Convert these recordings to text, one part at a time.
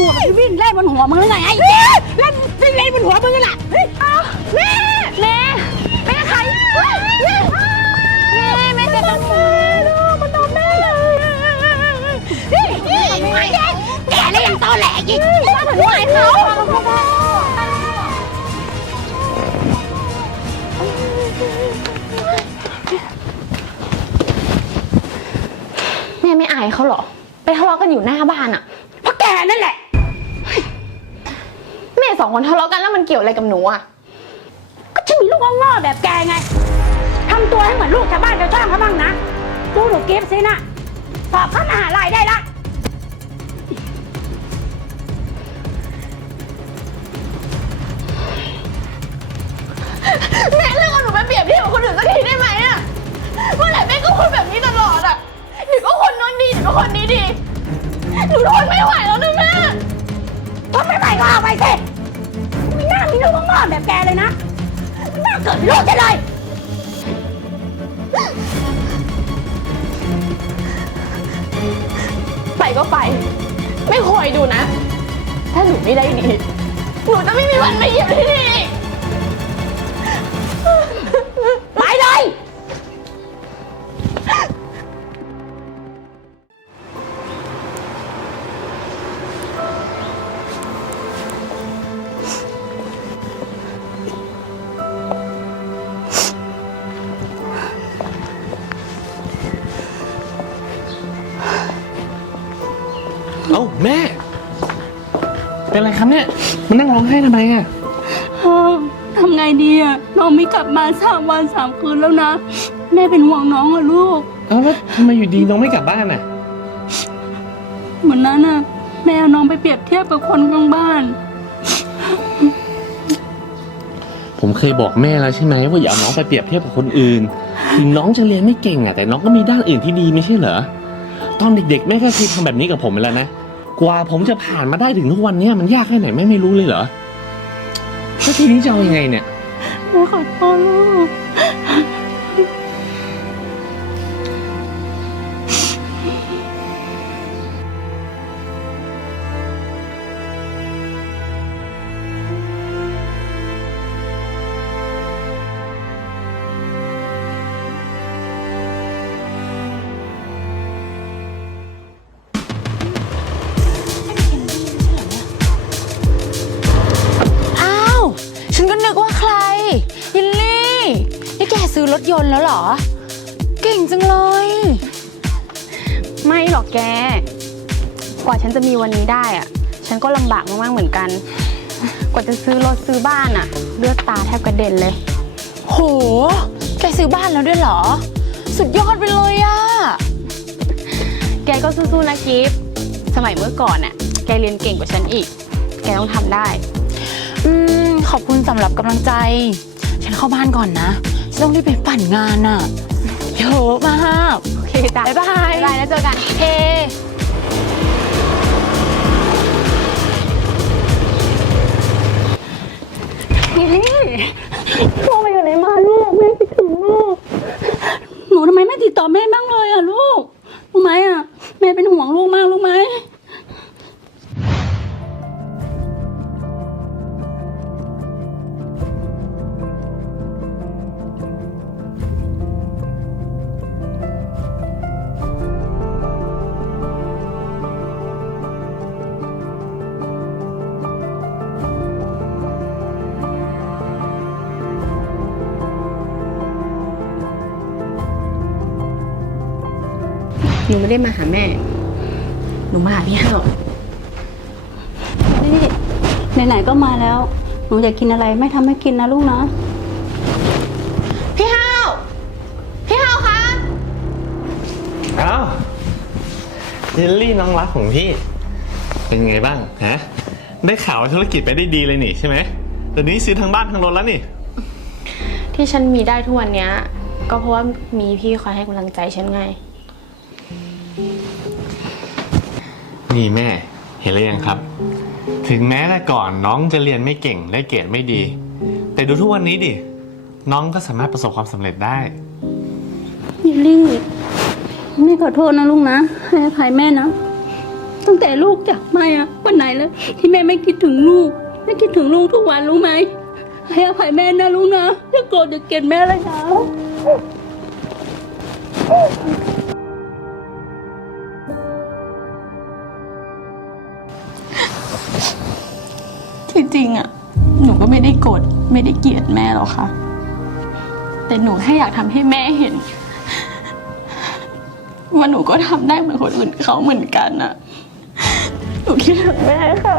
กูไปวิ่งไล่บนหัวมึงหรือไงไอ้เล่นวิ่งเล่นบนหัวมึงกันล่ะเฮ้ยเอาแม่แม่แม่ใครแม่แม่แม่จะต้องลูกมันโดนแม่เลยนี่นี่ไม่แกแกเลยยังตอแหลอีกว่าถึงไหนเขาแม่ไม่อายเขาเหรอ ไปทะเลาะกันอยู่หน้าบ้านอะเพราะแกนั่นแหละ แม่สองคนทะเลาะกันแล้วมันเกี่ยวอะไรกับหนูอะ ก็ฉันมีลูกง้อๆแบบแกไงทำตัวให้เหมือนลูกชาวบ้านชาวช่องเขาบ้างนะดูหนูกิฟสินะสอบเข้ามหาลัยได้ละแม่เรื่องเอาหนูไปเปรียบเทียบกับคนอื่นสักทีได้ไหมอะเมื่อไหร่แม่ก็พูดแบบนี้ตลอดอะหนูก็คนโน้นดีหนูก็คนนี้ดี หนูทนไม่ไหวแล้วนะแม่ ทนไม่ไหวก็เอาไปสิ อนแบบแกเลยนะน่าเกิดเป็นลูกฉันเลย ไปก็ไป ไม่คอยดูนะ ถ้าหนูไม่ได้ดี หนูจะไม่มีวันมาเหยียบที่นี่อีก เอ้าแม่ เป็นไรครับเนี่ย มันนั่งร้องไห้ทำไมอะทำไงดีอะน้องไม่กลับมาสามวันสามคืนแล้วนะ แม่เป็นห่วงน้องอะลูก เอ้าแล้วทำไมอยู่ดีน้องไม่กลับบ้านอะเหมือนนั้นอะแม่เอาน้องไปเปรียบเทียบกับคนข้างบ้าน ผมเคยบอกแม่แล้วใช่ไหมว่าอย่าเอาน้องไปเปรียบเทียบกับคนอื่น ถึงน้องจะเรียนไม่เก่งอะแต่น้องก็มีด้านอื่นที่ดีไม่ใช่เหรอ ตอนเด็กๆแม่ก็เคยทำแบบนี้กับผมไปแล้วนะ กว่าผมจะผ่านมาได้ถึงทุกวันเนี้ยมันยากแค่ไหนแม่ไม่รู้เลยเหรอแล้วทีนี้จะเอายังไงเนี่ย แม่ขอโทษลูก ซื้อรถยนต์แล้วเหรอ เก่งจังเลย ไม่หรอกแก กว่าฉันจะมีวันนี้ได้อะฉันก็ลำบากมากๆเหมือนกัน กว่าจะซื้อรถซื้อบ้านอะเลือดตาแทบกระเด็นเลย โห แกซื้อบ้านแล้วด้วยเหรอ สุดยอดไปเลยอะแกก็สู้ๆนะกิฟต์สมัยเมื่อก่อนอะแกเรียนเก่งกว่าฉันอีก แกต้องทำได้ อืม ขอบคุณสำหรับกำลังใจ ฉันเข้าบ้านก่อนนะฉัน ต้องรีบไปปั่นงานอะเยอะมาก โอเคจ้ะบ๊ายบายบ๊ายบายแล้วเจอกันเอพ่อไปอยู่ไหนมาลูกแม่คิดถึงลูกหนูทำไมไม่ติดต่อแม่บ้างเลยอะลูกรู้ไหมอะแม่เป็นห่วงลูกมากรู้ไหม หนูไม่ได้มาหาแม่ หนูมาหาพี่ห้าวนี่ไหนๆก็มาแล้ว หนูอยากกินอะไรไม่ทำให้กินนะลูกนะ พี่ห้าวพี่ห้าวคะ เอ้าเยลลี่น้องรักของพี่ เป็นไงบ้างฮะได้ข่าวว่าธุรกิจไปได้ดีเลยนี่ใช่ไหมเดี๋ยวนี้ซื้อทั้งบ้านทั้งรถแล้วนี่ที่ฉันมีได้ทุกวันเนี้ย ก็เพราะว่ามีพี่คอยให้กำลังใจฉันไง นี่แม่เห็นหรือยังครับ ถึงแม้แต่ก่อนน้องจะเรียนไม่เก่งได้เกรดไม่ดี แต่ดูทุกวันนี้ดิ น้องก็สามารถประสบความสำเร็จได้ ยิลลี่แม่ขอโทษนะลูกนะ ให้อภัยแม่นะ ตั้งแต่ลูกจากไปอะวันไหนแล้ว ที่แม่ไม่คิดถึงลูกไม่คิดถึงลูกทุกวันรู้ไหมให้อภัยแม่นะลูกนะอย่าโกรธอย่าเกลียดแม่เลยนะ ที่จริงอะหนูก็ไม่ได้โกรธไม่ได้เกลียดแม่หรอกค่ะ แต่หนูแค่อยากทำให้แม่เห็น ว่าหนูก็ทำได้เหมือนคนอื่นเขาเหมือนกันอะหนูคิดถึงแม่ค่ะ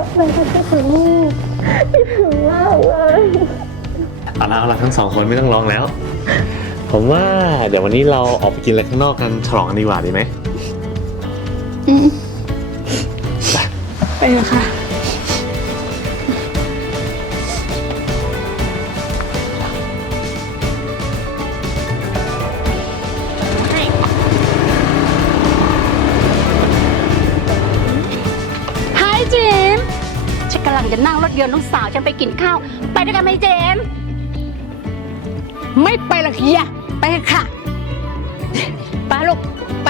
เอาละเอาละทั้งสองคนไม่ต้องร้องแล้ว ผมว่าเดี๋ยววันนี้เราออกไปกินอะไรข้างนอกกันฉลองกันดีกว่าดีไหมไปเลยค่ะ จะนั่งรถยนต์น้องสาวฉันไปกินข้าว ไปด้วยกันไหมเจมส์ไม่ไปหรอกเฮียไปค่ะไปลูกไป